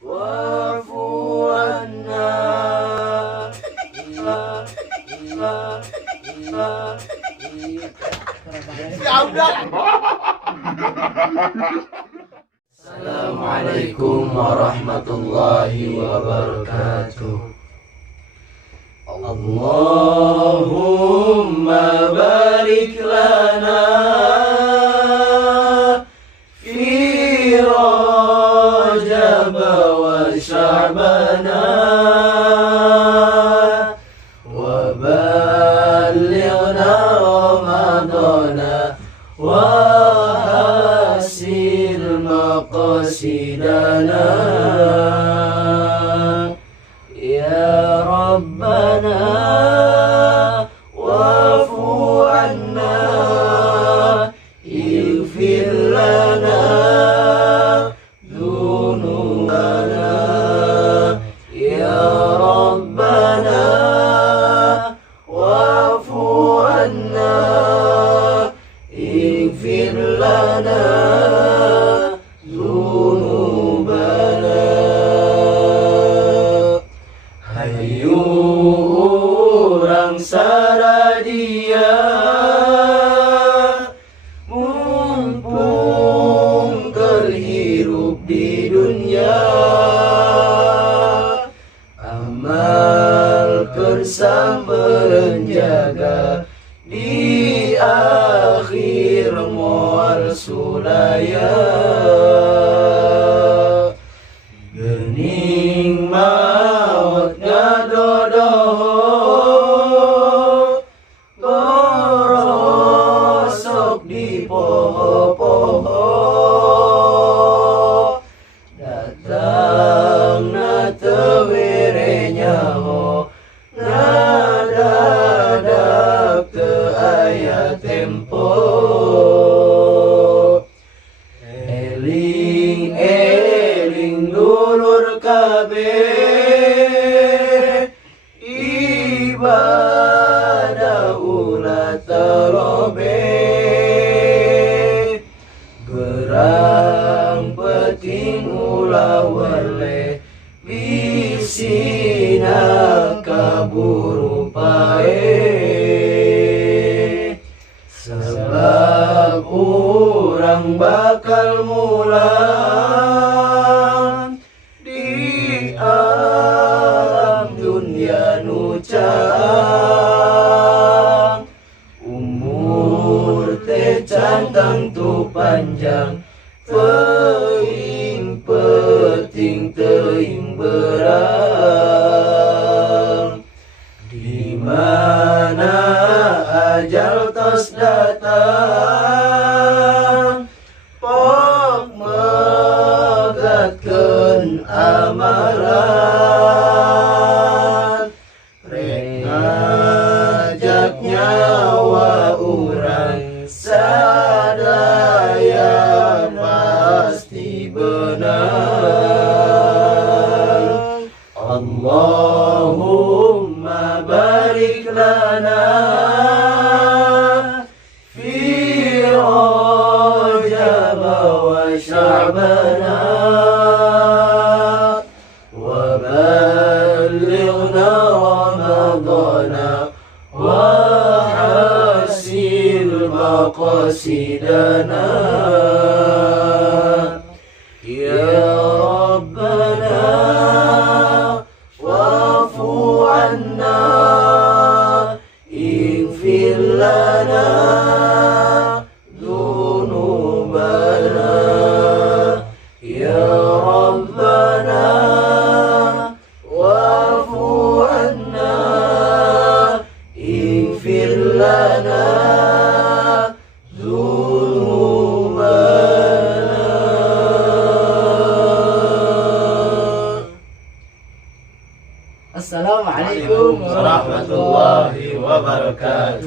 wa'fu anna. Assalamualaikum warahmatullahi wabarakatuh. Allahumma barik lana fi Rajab wa Sya'bana wa ballighna Ramadana wa hasil maqasidana. Ya Rabbana wa'fu anna, ighfir lana dhunubana. Ya Rabbana wa'fu anna, ighfir lana dhunubana. Hayu orang saradia, mumpung terhirup di dunia, amal kersa menjaga di akhir mual sulaya. Gening maut ngadodoho, gorosok di poho-poho, datang na tewere nyaho, ngadadak te aya tempo. Eling dulur kabeh, ibadah ulah terobe, gerang peting ulah wale, bisina kaburu pae. Sebab urang bakal mulang di alam dunia nu caang, umur teh cantang tu panjang, teuing peting teuing berang. Di mana ajal tos datang, pok megatkeun amalan, rek ngajak nyawa urang sadaya pasti benar. Allahumma barik lana fi Rajab wa Sya'bana wa ballighna Ramadana wa hasil maqasidana. Ya Rabbana wa'fu anna, ighfir lana dhunubana. Ya Rabbana wa'fu anna, ighfir lana Assalamualaikum warahmatullahi wabarakatuh.